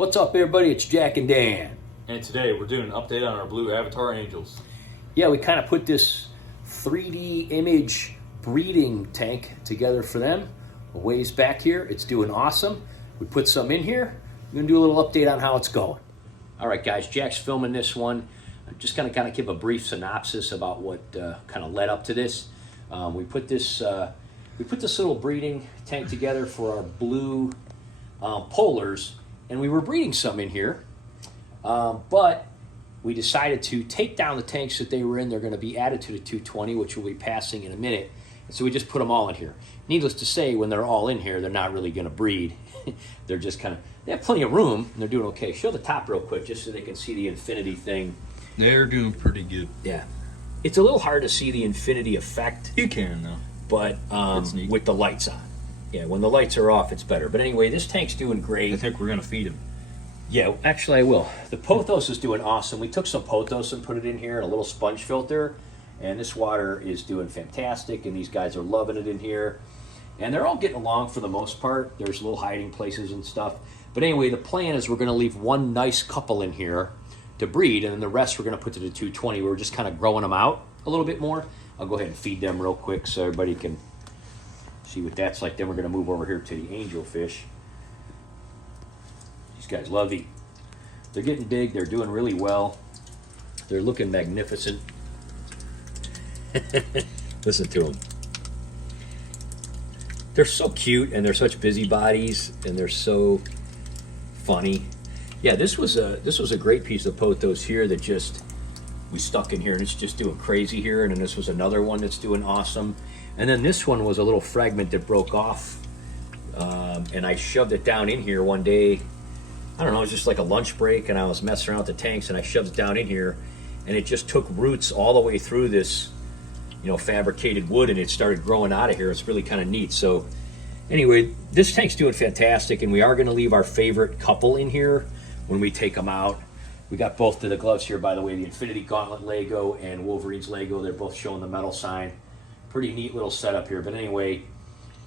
What's up, everybody? It's Jack and Dan. And today we're doing an update on our blue Avatar Angels. Yeah, we kind of put this 3D image breeding tank together for them a ways back here. It's doing awesome. We put some in here. We're going to do a little update on how it's going. All right, guys, Jack's filming this one. I'm just going to kind of give a brief synopsis about what kind of led up to this. We put this little breeding tank together for our blue polars, and we were breeding some in here, but we decided to take down the tanks that they were in. They're going to be added to the 220, which we'll be passing in a minute. And so we just put them all in here. Needless to say, when they're all in here, they're not really going to breed. They're just kind of, they have plenty of room, and they're doing okay. Show the top real quick, just so they can see the infinity thing. They're doing pretty good. Yeah. It's a little hard to see the infinity effect. You can, though. But with the lights on. Yeah, when the lights are off, it's better. But anyway, this tank's doing great. I think we're going to feed him. Yeah, actually I will. The pothos is doing awesome. We took some pothos and put it in here in a little sponge filter, and this water is doing fantastic, and these guys are loving it in here. And they're all getting along for the most part. There's little hiding places and stuff. But anyway, the plan is we're going to leave one nice couple in here to breed, and then the rest we're going to put to the 220. We're just kind of growing them out a little bit more. I'll go ahead and feed them real quick so everybody can see what that's like. Then we're going to move over here to the angelfish. These guys love eating. They're getting big. They're doing really well. They're looking magnificent. Listen to them. They're so cute, and they're such busybodies, and they're so funny. Yeah, this was a great piece of pothos here that just we stuck in here, and it's just doing crazy here. And then this was another one that's doing awesome. And then this one was a little fragment that broke off, and I shoved it down in here one day. I don't know, it was just like a lunch break, and I was messing around with the tanks, and I shoved it down in here, and it just took roots all the way through this, fabricated wood, and it started growing out of here. It's really kind of neat. So anyway, this tank's doing fantastic, and we are going to leave our favorite couple in here when we take them out. We got both of the gloves here, by the way, the Infinity Gauntlet Lego and Wolverine's Lego. They're both showing the metal sign. Pretty neat little setup here. But anyway,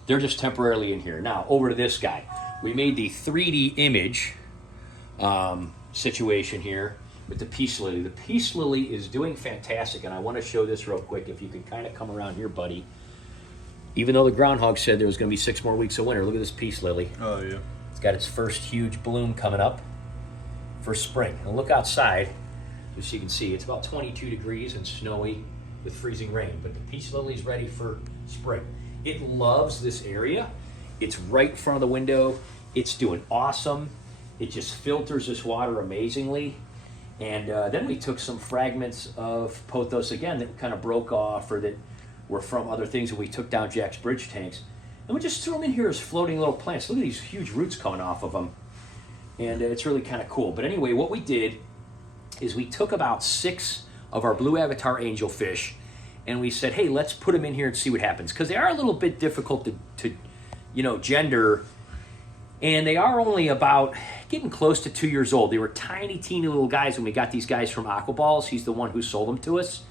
they're just temporarily in here. Now, over to this guy. We made the 3D image situation here with the peace lily. The peace lily is doing fantastic, and I want to show this real quick. If you can kind of come around here, buddy. Even though the groundhog said there was going to be 6 more weeks of winter, look at this peace lily. Oh, yeah. It's got its first huge bloom coming up for spring. And look outside, just so you can see, it's about 22 degrees and snowy with freezing rain, but the peace lily's ready for spring. It loves this area. It's right in front of the window. It's doing awesome. It just filters this water amazingly. And then we took some fragments of pothos again that kind of broke off or that were from other things that we took down Jack's bridge tanks. And we just threw them in here as floating little plants. Look at these huge roots coming off of them. And it's really kind of cool. But anyway, what we did is we took about 6 of our blue Avatar Angelfish, and we said, hey, let's put them in here and see what happens. Because they are a little bit difficult to gender. And they are only about getting close to 2 years old. They were tiny, teeny little guys when we got these guys from Aquaballs. He's the one who sold them to us.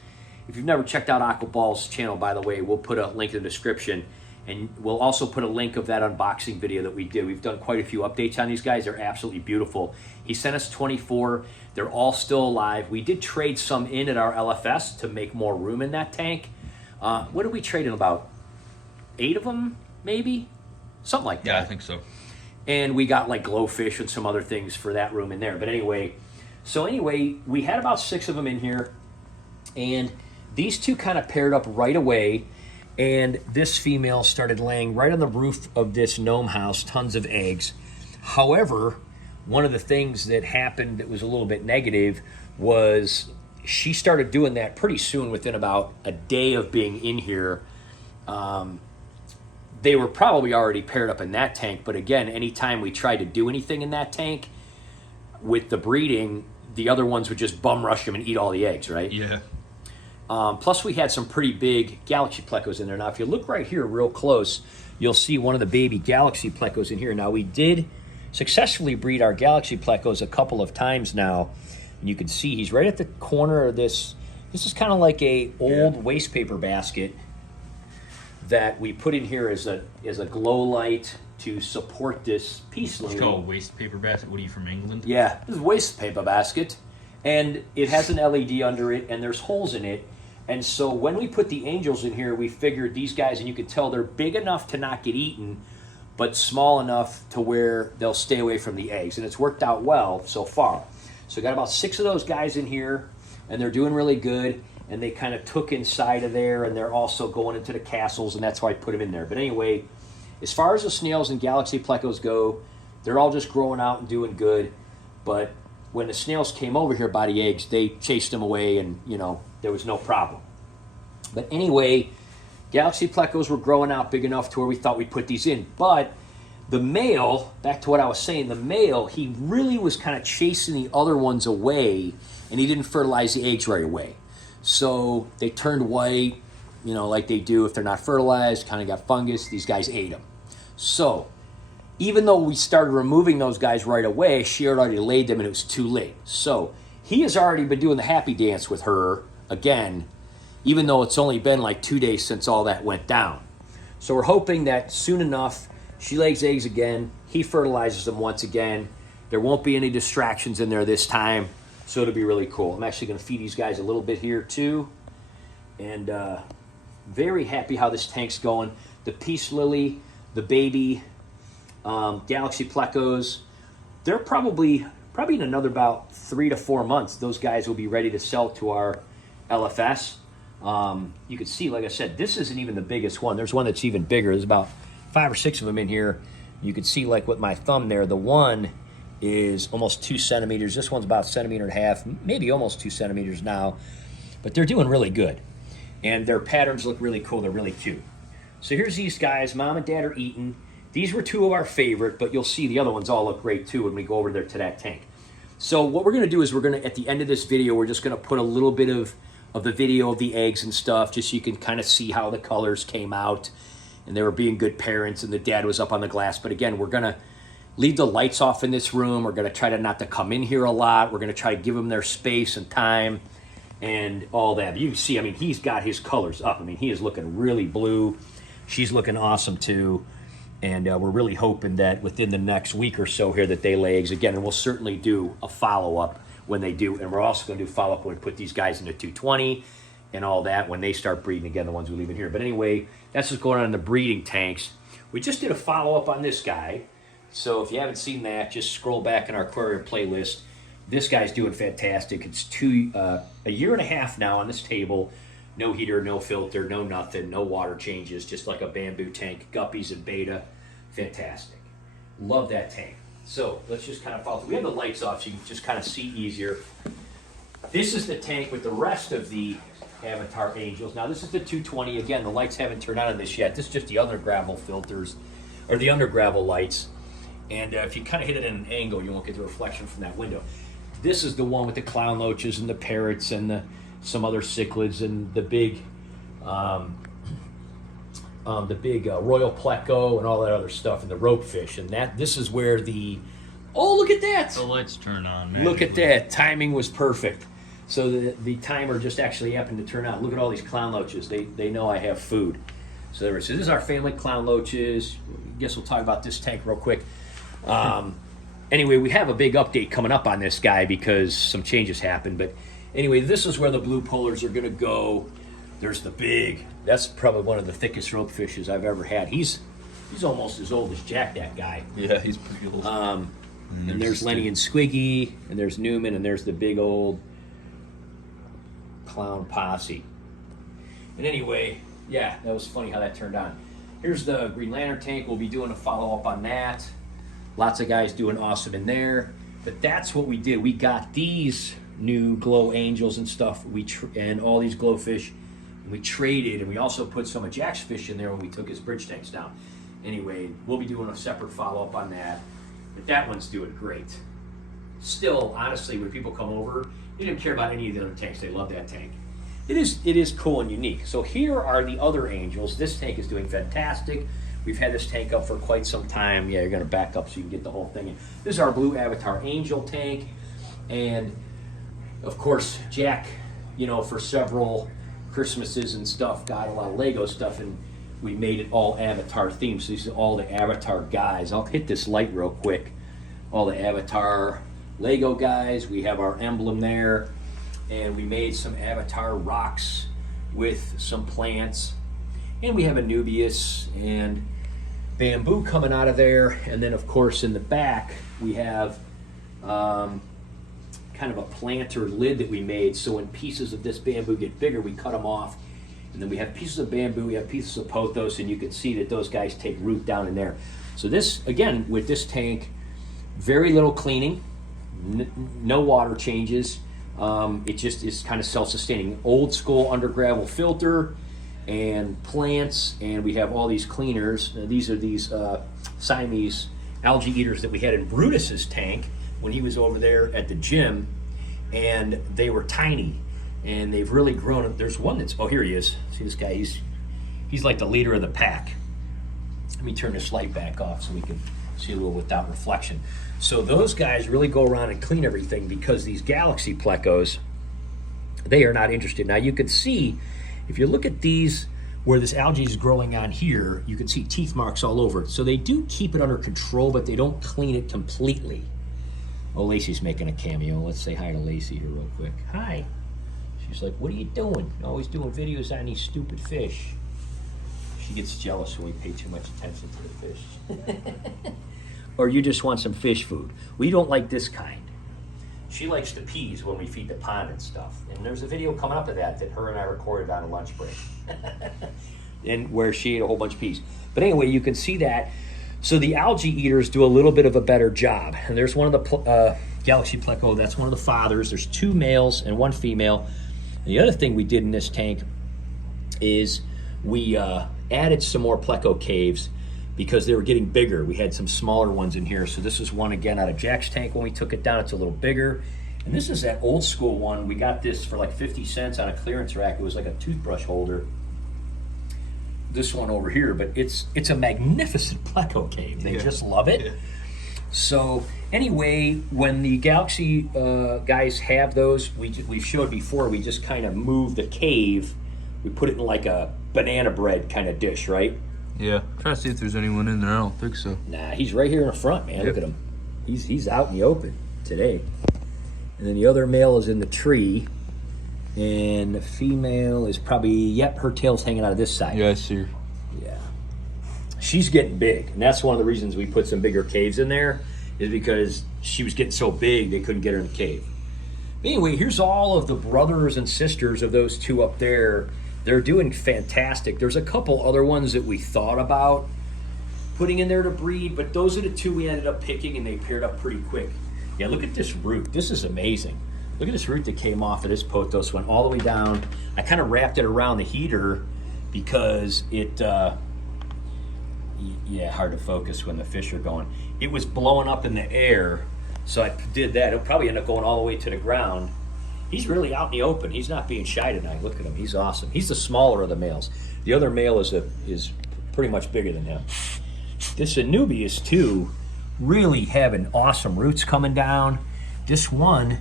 If you've never checked out Aquaballs' channel, by the way, we'll put a link in the description. And we'll also put a link of that unboxing video that we did. We've done quite a few updates on these guys. They're absolutely beautiful. He sent us 24. They're all still alive. We did trade some in at our LFS to make more room in that tank. What did we trade in? About 8 of them, maybe? Something like that. Yeah, I think so. And we got like glowfish and some other things for that room in there. But anyway, we had about 6 of them in here. And these two kind of paired up right away. And this female started laying right on the roof of this gnome house, tons of eggs. However, one of the things that happened that was a little bit negative was she started doing that pretty soon, within about a day of being in here. They were probably already paired up in that tank, but again, anytime we tried to do anything in that tank with the breeding, the other ones would just bum rush them and eat all the eggs, right? Yeah. Plus, we had some pretty big galaxy plecos in there. Now, if you look right here real close, you'll see one of the baby galaxy plecos in here. Now, we did successfully breed our galaxy plecos a couple of times now. And you can see he's right at the corner of this. This is kind of like a old waste paper basket that we put in here as a glow light to support this peace It's lily. called a waste paper basket. What are you, from England? Yeah, this is a waste paper basket. And it has an LED under it, and there's holes in it. And so when we put the angels in here, we figured these guys, and you can tell they're big enough to not get eaten, but small enough to where they'll stay away from the eggs. And it's worked out well so far. So we got about 6 of those guys in here, and they're doing really good. And they kind of took inside of there, and they're also going into the castles, and that's why I put them in there. But anyway, as far as the snails and galaxy plecos go, they're all just growing out and doing good. But when the snails came over here by the eggs, they chased them away, and, you know, there was no problem. But anyway, galaxy plecos were growing out big enough to where we thought we'd put these in. But the male, back to what I was saying, the male, he really was kind of chasing the other ones away, and he didn't fertilize the eggs right away. So they turned white, you know, like they do if they're not fertilized, kind of got fungus. These guys ate them. So even though we started removing those guys right away, she had already laid them and it was too late. So he has already been doing the happy dance with her again, even though it's only been like 2 days since all that went down. So we're hoping that soon enough, she lays eggs again, he fertilizes them once again. There won't be any distractions in there this time, so it'll be really cool. I'm actually going to feed these guys a little bit here too. And very happy how this tank's going. The peace lily, the baby, galaxy plecos, they're probably in another about 3 to 4 months, those guys will be ready to sell to our LFS. You can see, like I said, this isn't even the biggest one. There's one that's even bigger. There's about 5 or 6 of them in here. You can see, like with my thumb there, the one is almost 2 centimeters. This one's about 1.5 centimeters, maybe almost 2 centimeters now. But they're doing really good. And their patterns look really cool. They're really cute. So here's these guys. Mom and Dad are eating. These were 2 of our favorite, but you'll see the other ones all look great too when we go over there to that tank. So what we're going to do is we're going to, at the end of this video, we're just going to put a little bit of the video of the eggs and stuff, just so you can kind of see how the colors came out. And they were being good parents, and the dad was up on the glass. But again, we're going to leave the lights off in this room. We're going to try to not to come in here a lot. We're going to try to give them their space and time and all that. But you can see, I mean, he's got his colors up. I mean, he is looking really blue. She's looking awesome too. And we're really hoping that within the next week or so here that they lay eggs again. And we'll certainly do a follow-up when they do. And we're also going to do follow-up when we put these guys into 220 and all that when they start breeding again, the ones we leave in here. But anyway, that's what's going on in the breeding tanks. We just did a follow-up on this guy. So if you haven't seen that, just scroll back in our aquarium playlist. This guy's doing fantastic. It's a year and a half now on this table. No heater, no filter, no nothing, no water changes, just like a bamboo tank, guppies and beta. Fantastic. Love that tank. So let's just kind of follow. We have the lights off so you can just kind of see easier. This is the tank with the rest of the Avatar Angels. Now this is the 220. Again, the lights haven't turned on this yet. This is just the under gravel filters, or the under gravel lights. And if you kind of hit it at an angle, you won't get the reflection from that window. This is the one with the clown loaches and the parrots and some other cichlids and the big royal pleco and all that other stuff and the ropefish. And this is where oh, look at that! The lights turn on, man. Look at that. Timing was perfect. So the timer just actually happened to turn on. Look at all these clown loaches. They know I have food. So this is our family clown loaches. I guess we'll talk about this tank real quick. Anyway, we have a big update coming up on this guy because some changes happened. But anyway, this is where the blue polars are going to go. There's that's probably one of the thickest rope fishes I've ever had. He's almost as old as Jack, that guy. Yeah, he's pretty old. And there's Lenny and Squiggy, and there's Newman, and there's the big old clown posse. And anyway, yeah, that was funny how that turned on. Here's the Green Lantern tank. We'll be doing a follow-up on that. Lots of guys doing awesome in there. But that's what we did. We got these new glow angels and stuff, and all these glowfish. We traded, and we also put some of Jack's fish in there when we took his bridge tanks down. Anyway, we'll be doing a separate follow-up on that. But that one's doing great. Still, honestly, when people come over, they didn't care about any of the other tanks. They love that tank. It is cool and unique. So here are the other angels. This tank is doing fantastic. We've had this tank up for quite some time. Yeah, you're going to back up so you can get the whole thing in. This is our blue Avatar Angel tank. And, of course, Jack, for several Christmases and stuff, got a lot of Lego stuff. And we made it all Avatar themed. So these are all the Avatar guys. I'll hit this light real quick. All the Avatar Lego guys. We have our emblem there. And we made some Avatar rocks with some plants. And we have Anubias and bamboo coming out of there. And then, of course, in the back, we have kind of a planter lid that we made. So when pieces of this bamboo get bigger, we cut them off. And then we have pieces of bamboo, we have pieces of pothos, and you can see that those guys take root down in there. So this, again, with this tank, very little cleaning, no water changes. It just is kind of self-sustaining. Old school under gravel filter and plants, and we have all these cleaners. These are these Siamese algae eaters that we had in Brutus's tank when he was over there at the gym, and they were tiny. And they've really grown. There's one that's, oh, here he is. See this guy? He's like the leader of the pack. Let me turn this light back off so we can see a little without reflection. So those guys really go around and clean everything because these galaxy plecos, they are not interested. Now you can see, if you look at these, where this algae is growing on here, you can see teeth marks all over it. So they do keep it under control, but they don't clean it completely. Oh, Lacey's making a cameo. Let's say hi to Lacey here real quick. Hi. She's like, what are you doing? You're always doing videos on these stupid fish. She gets jealous when we pay too much attention to the fish. Or you just want some fish food. We don't like this kind. She likes the peas when we feed the pond and stuff. And there's a video coming up of that her and I recorded on a lunch break. And where she ate a whole bunch of peas. But anyway, you can see that. So the algae eaters do a little bit of a better job. And there's one of the Galaxy Pleco, that's one of the fathers. There's 2 males and 1 female. The other thing we did in this tank is we added some more pleco caves because they were getting bigger. We had some smaller ones in here. So this is one again out of Jack's tank when we took it down. It's a little bigger. And this is that old school one. We got this for like 50 cents on a clearance rack. It was like a toothbrush holder. This one over here, but it's a magnificent pleco cave. They just love it. Yeah. So anyway, when the Galaxy guys have those, we showed before, we just kind of move the cave. We put it in like a banana bread kind of dish, right? Yeah. Try to see if there's anyone in there. I don't think so. Nah, he's right here in the front, man. Yep. Look at him. He's out in the open today. And then the other male is in the tree. And the female is probably, yep, her tail's hanging out of this side. Yeah, I see her. Yeah. She's getting big. And that's one of the reasons we put some bigger caves in there, is because she was getting so big they couldn't get her in the cave. But anyway, here's all of the brothers and sisters of those 2 up there. They're doing fantastic. There's a couple other ones that we thought about putting in there to breed, but those are the 2 we ended up picking, and they paired up pretty quick. Yeah, look at this root. This is amazing. Look at this root that came off of this pothos, went all the way down. I kind of wrapped it around the heater because it, yeah, hard to focus when the fish are going. It was blowing up in the air, so I did that. It'll probably end up going all the way to the ground. He's really out in the open. He's not being shy tonight. Look at him. He's awesome. He's the smaller of the males. The other male is pretty much bigger than him. This Anubias, too, really having awesome roots coming down. This one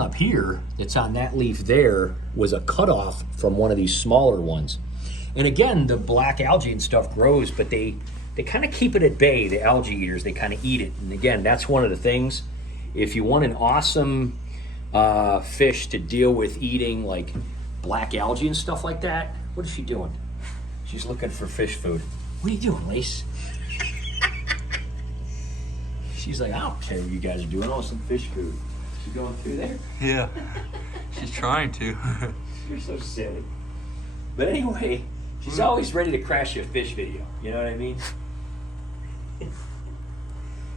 up here that's on that leaf there was a cutoff from one of these smaller ones. And again, the black algae and stuff grows, but they kind of keep it at bay, the algae eaters. They kind of eat it. And again, that's one of the things. If you want an awesome fish to deal with eating like black algae and stuff like that, what is she doing? She's looking for fish food. What are you doing, Lace? She's like, I don't care what you guys are doing. I want some fish food. She going through there? Yeah. She's trying to. You're so silly. But anyway, she's always ready to crash a fish video. You know what I mean?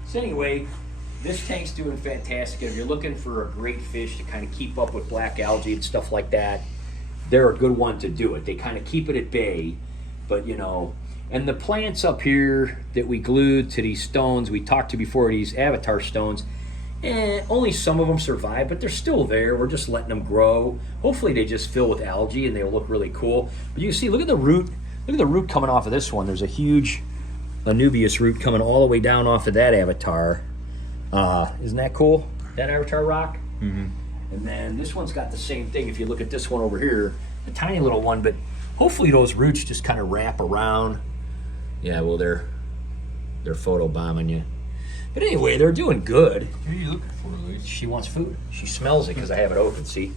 So anyway, this tank's doing fantastic. If you're looking for a great fish to kind of keep up with black algae and stuff like that, they're a good one to do it. They kind of keep it at bay, but you know, and the plants up here that we glued to these stones, we talked to before, these Avatar stones, only some of them survive, but they're still there. We're just letting them grow. Hopefully they just fill with algae and they'll look really cool. But you can see, look at the root. Look at the root coming off of this one. There's a huge Anubias root coming all the way down off of that Avatar. Isn't that cool? That Avatar rock? Mm-hmm. And then this one's got the same thing. If you look at this one over here, a tiny little one, but Hopefully those roots just kind of wrap around. Yeah, well, they're photo bombing you. But anyway, they're doing good. What are you looking for, Elise? She wants food. She smells it because I have it open, see?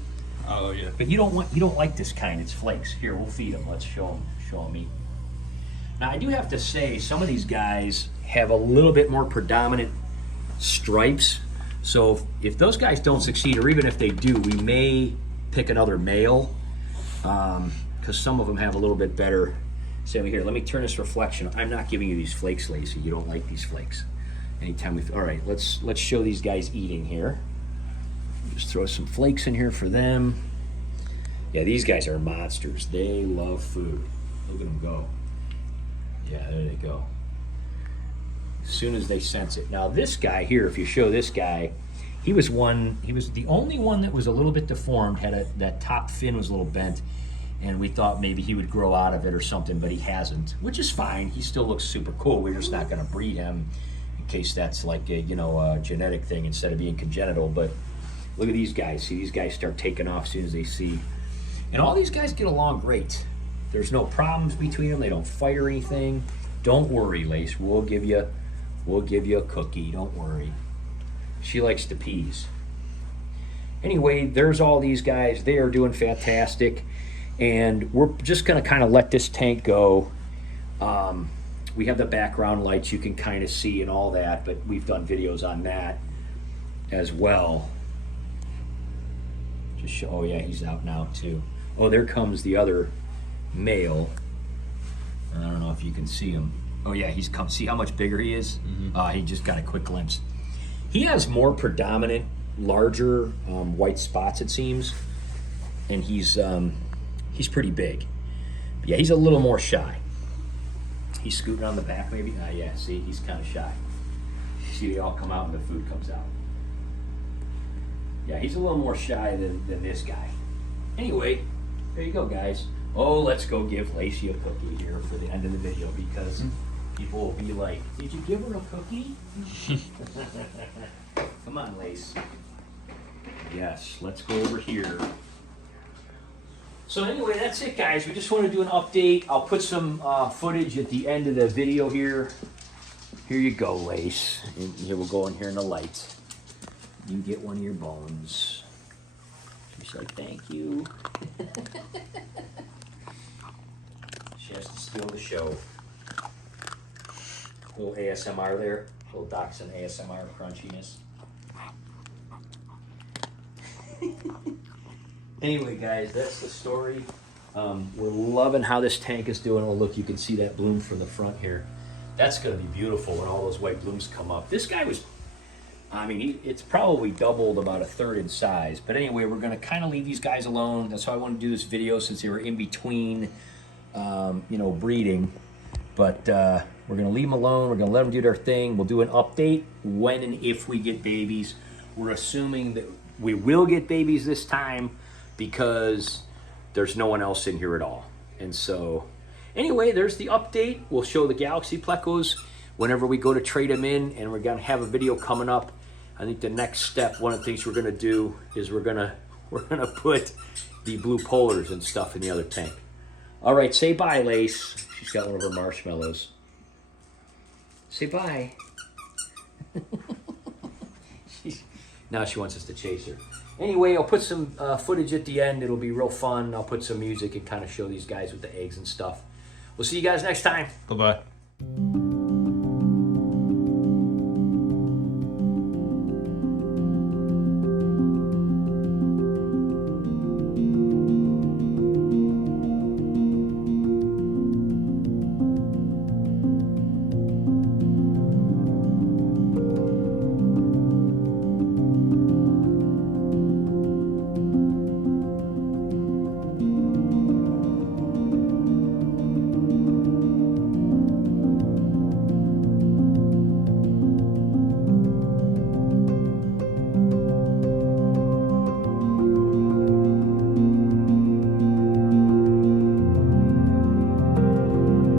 Oh, yeah. But you don't like this kind, it's flakes. Here, we'll feed them. Let's show them eat. Now, I do have to say, some of these guys have a little bit more predominant stripes. So if those guys don't succeed, or even if they do, we may pick another male, because some of them have a little bit better. Sammy, here, let me turn this reflection. I'm not giving you these flakes, Lacey. You don't like these flakes. Anytime all right, let's show these guys eating here. Just throw some flakes in here for them. Yeah, these guys are monsters. They love food. Look at them go. Yeah, there they go. As soon as they sense it. Now this guy here, if you show this guy, he was the only one that was a little bit deformed, that top fin was a little bent, and we thought maybe he would grow out of it or something, but he hasn't, which is fine. He still looks super cool. We're just not gonna breed him in case that's like a, a genetic thing instead of being congenital. But look at these guys. See, these guys start taking off as soon as they see. And all these guys get along great. There's no problems between them. They don't fight or anything. Don't worry, Lace. We'll give you a cookie. Don't worry. She likes the peas. Anyway, there's all these guys. They are doing fantastic. And we're just going to kind of let this tank go. We have the background lights you can kind of see and all that, but we've done videos on that as well. Just show, oh yeah, he's out now too. Oh, there comes the other male. I don't know if you can see him. Oh yeah, he's come. See how much bigger he is? He just got a quick glimpse. He has more predominant, larger white spots, it seems, and he's pretty big. But yeah, he's a little more shy. He's scooting on the back, maybe. Yeah, see, he's kind of shy. See, they all come out and the food comes out. Yeah, he's a little more shy than this guy. Anyway, there you go, guys. Oh, let's go give Lacey a cookie here for the end of the video, because people will be like, did you give her a cookie? Come on, Lace. Yes, let's go over here. So anyway, that's it, guys. We just want to do an update. I'll put some footage at the end of the video here. Here you go, Lace. And here we'll go in here in the light. You get one of your bones. She's like, thank you. She has to steal the show. A little ASMR there. A little Dachshund ASMR crunchiness. Anyway, guys, that's the story. We're loving how this tank is doing. Oh, look, you can see that bloom from the front here. That's going to be beautiful when all those white blooms come up. This guy was, it's probably doubled about a third in size. But anyway, we're going to kind of leave these guys alone. That's why I wanted to do this video, since they were in between, breeding. But we're going to leave them alone. We're going to let them do their thing. We'll do an update when and if we get babies. We're assuming that we will get babies this time, because there's no one else in here at all. And so, anyway, there's the update. We'll show the Galaxy Plecos whenever we go to trade them in, and we're gonna have a video coming up. I think the next step, one of the things we're gonna do is we're gonna put the blue polars and stuff in the other tank. All right, say bye, Lace. She's got one of her marshmallows. Say bye. Now she wants us to chase her. Anyway, I'll put some footage at the end. It'll be real fun. I'll put some music and kind of show these guys with the eggs and stuff. We'll see you guys next time. Bye-bye.